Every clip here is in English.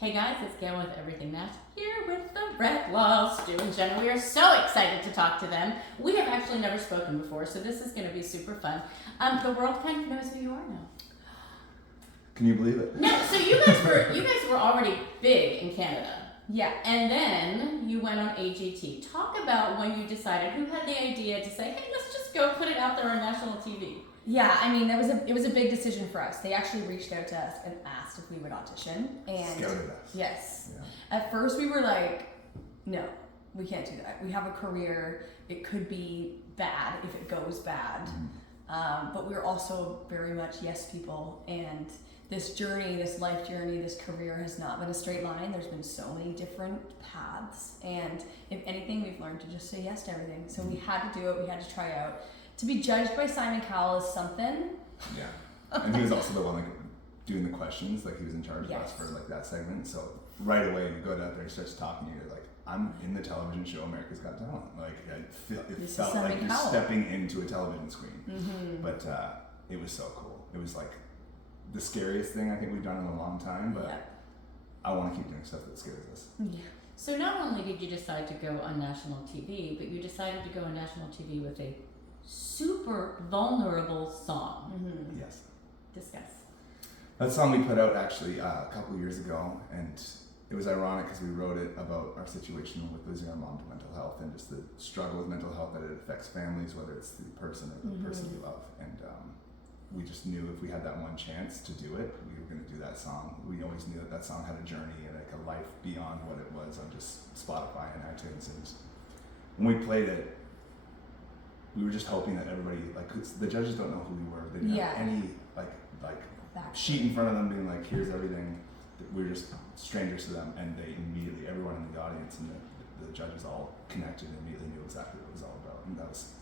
Hey guys, it's Gail with Everything Nash here with the Reklaws, Stu and Jenna. We are so excited to talk to them. We have actually never spoken before, so this is going to be super fun. The world kind of knows who you are now. Can you believe it? No, so you guys were already big in Canada. Yeah. And then you went on AGT. Talk about when you decided, who had the idea to say, hey, let's just go put it out there on national TV. Yeah, I mean, it was a big decision for us. They actually reached out to us and asked if we would audition. And Scouted us. yes. Yeah. At first we were like, no, we can't do that. We have a career. It could be bad if it goes bad. Mm-hmm. But we were also very much yes people. And this journey, this life journey, this career has not been a straight line. There's been so many different paths. And if anything, we've learned to just say yes to everything. So we had to do it. We had to try out. To be judged by Simon Cowell is something. Yeah. And he was also the one like doing the questions, like he was in charge of us Yes. for like that segment. So right away you go out there and starts talking to you, you're like, I'm in the television show America's Got Talent. Like it This is felt Simon like you're Cowell. stepping into a television screen. Mm-hmm. But it was so cool. It was like the scariest thing I think we've done in a long time, but Yeah. I want to keep doing stuff that scares us. Yeah. So not only did you decide to go on national TV, but you decided to go on national TV with a super vulnerable song. Mm-hmm. Yes. Discuss. That song we put out actually a couple years ago, and it was ironic because we wrote it about our situation with losing our mom to mental health and just the struggle with mental health that it affects families, whether it's the person or the person you love. And we just knew if we had that one chance to do it, we were going to do that song. We always knew that that song had a journey and like a life beyond what it was on just Spotify and iTunes. And when we played it, we were just hoping that everybody, like, 'cause the judges don't know who we were. They didn't have any like Back. sheet in front of them being like, here's everything. We were just strangers to them, and they immediately, everyone in the audience and the judges all connected and immediately knew exactly what it was all about. And that was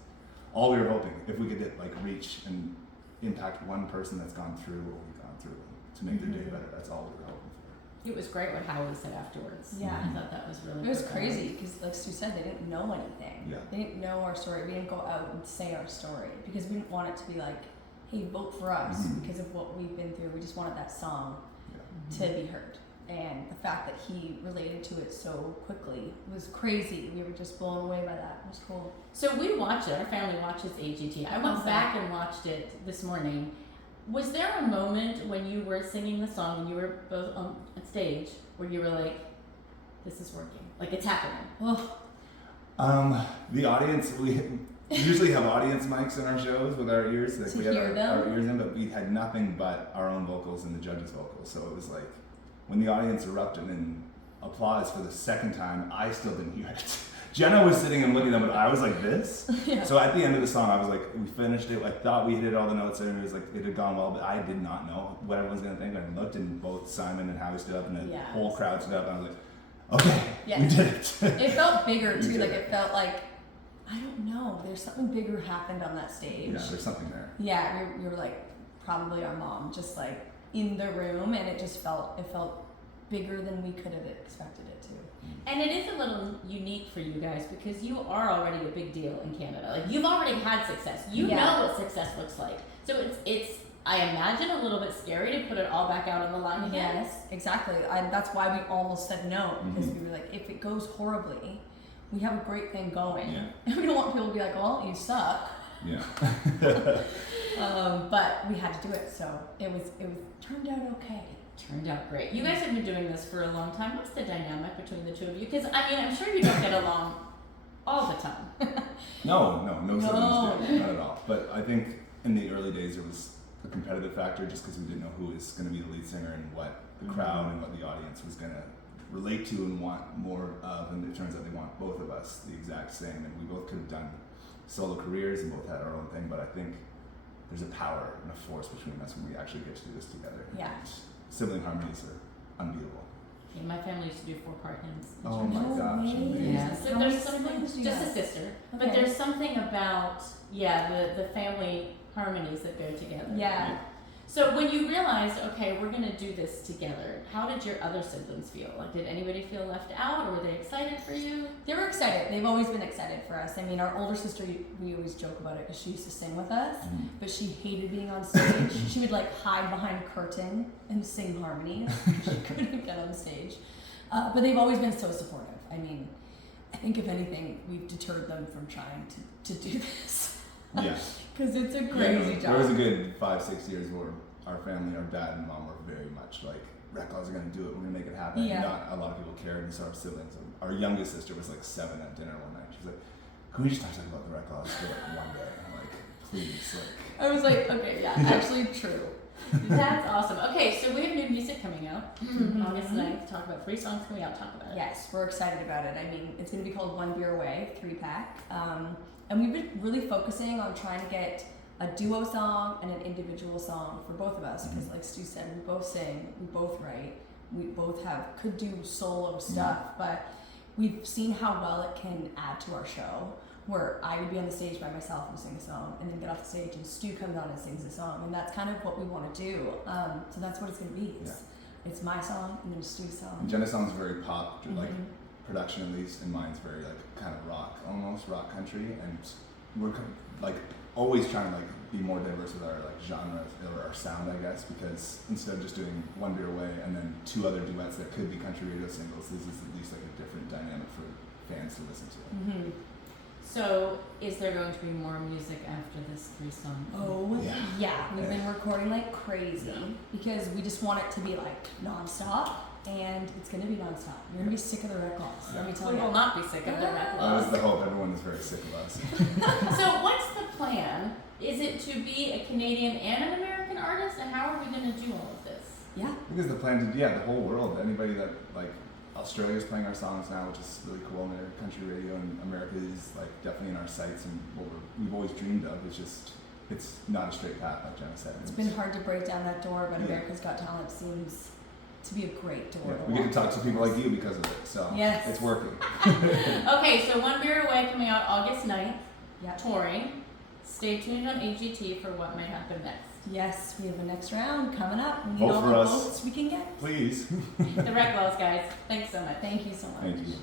all we were hoping. If we could like reach and impact one person that's gone through what we've gone through to make their day better, that's all we were hoping for. It was great what Howie said afterwards. Yeah. I thought that was really It was profound. crazy because, like Stu said, they didn't know anything. Yeah. They didn't know our story. We didn't go out and say our story because we didn't want it to be like, hey, vote for us because of what we've been through. We just wanted that song Yeah. to be heard. And the fact that he related to it so quickly was crazy. We were just blown away by that. It was cool. So we watch it. Our family watches AGT. I went back and watched it this morning. Was there a moment when you were singing the song and you were both on stage where you were like, this is working, like it's happening? Oh, The audience, we usually have audience mics in our shows with our ears. Like To we had hear them? our ears in, but we had nothing but our own vocals and the judges' vocals. So it was like, when the audience erupted in applause for the second time, I still didn't hear it. Jenna was sitting and looking at them, but I was like this. yeah. So at the end of the song, I was like, we finished it. I thought we hit all the notes and it was like, it had gone well, but I did not know what everyone's going to think. I looked and both Simon and Howie stood up and the Yeah. whole crowd stood up and I was like, okay, Yeah. we did it. It felt bigger We too. did Like it. it felt like, I don't know, there's something bigger happened on that stage. Yeah, there's something there. Yeah, we were like probably our mom, just like in the room, and it felt bigger than we could have expected it to. And it is a little unique for you guys because you are already a big deal in Canada. Like you've already had success. You Yeah. know what success looks like. So it's I imagine a little bit scary to put it all back out on the line again. Yes, exactly. That's why we almost said no because we were like, if it goes horribly, we have a great thing going, Yeah. and we don't want people to be like, well, you suck. Yeah. But we had to do it, so it was turned out okay. Turned out great. You guys have been doing this for a long time. What's the dynamic between the two of you? Because I mean, I'm sure you don't get along all the time. No No. siblings did, not at all. But I think in the early days there was a competitive factor just because we didn't know who was going to be the lead singer and what the crowd and what the audience was going to relate to and want more of. And it turns out they want both of us the exact same. And we both could have done solo careers and both had our own thing. But I think there's a power and a force between us when we actually get to do this together. Yeah. And sibling harmonies are unbeatable. Okay, my family used to do 4-part hymns. in Oh church. my gosh, way. amazing. Yeah, so How there's many something, siblings do you just a have? sister, but Okay. there's something about, the family harmonies that go together. Yeah. So when you realized, okay, we're gonna do this together, how did your other siblings feel? Like, did anybody feel left out, or were they excited for you? They were excited. They've always been excited for us. I mean, our older sister, we always joke about it because she used to sing with us, but she hated being on stage. She would like hide behind a curtain and sing harmonies. She couldn't get on stage. But they've always been so supportive. I mean, I think if anything, we've deterred them from trying to do this. Yeah. Because it's a crazy job. There was a good 5-6 years where our family, our dad and mom were very much like, Reklaws are going to do it, we're going to make it happen. Yeah. Not a lot of people cared, and so our siblings. Our youngest sister was like 7 at dinner one night. She was like, can we just start talking about the Reklaws for like one day? I'm like, please. Like. I was like, okay, yeah, actually true. That's awesome. Okay, so we have new music coming out August 9th. Talk about 3 songs coming out. Talk about it. Yes, we're excited about it. I mean, it's going to be called One Beer Away, 3-pack. And we've been really focusing on trying to get a duo song and an individual song for both of us because, like Stu said, we both sing, we both write, we both could do solo stuff, but we've seen how well it can add to our show. Where I would be on the stage by myself and sing a song, and then get off the stage and Stu comes on and sings a song, and that's kind of what we want to do. So that's what it's going to be. It's my song and then Stu's song. And Jenna's song's very pop, like production at least, and mine's very like kind of rock, almost rock country, and we're like always trying to like be more diverse with our like genre or our sound, I guess, because instead of just doing One Beer Away and then 2 other duets that could be country radio singles, this is at least like a different dynamic for fans to listen to. So, is there going to be more music after this 3 song? Oh, yeah. We've been recording like crazy because we just want it to be like nonstop, and it's going to be nonstop. You're going to be sick of the Reklaws, let me tell We you. will not be sick of the That Reklaws. was the hope. Everyone is very sick of us. So, what's the plan? Is it to be a Canadian and an American artist, and how are we going to do all of this? Yeah. Because the plan to, the whole world, anybody that like, Australia's playing our songs now, which is really cool, and their country radio, and America is like definitely in our sights and what we've always dreamed of. It's not a straight path, like Jenna said. It's been hard to break down that door, but America's Got Talent seems to be a great door. We get to talk to people like you because of it, so it's working. Okay, so One Beer Away coming out August 9th, touring. Stay tuned on AGT for what might happen next. Yes, we have a next round coming up. We need Vote all for the us. votes we can get. Please. The Reklaws, guys. Thanks so much. Thank you so much. Thank you.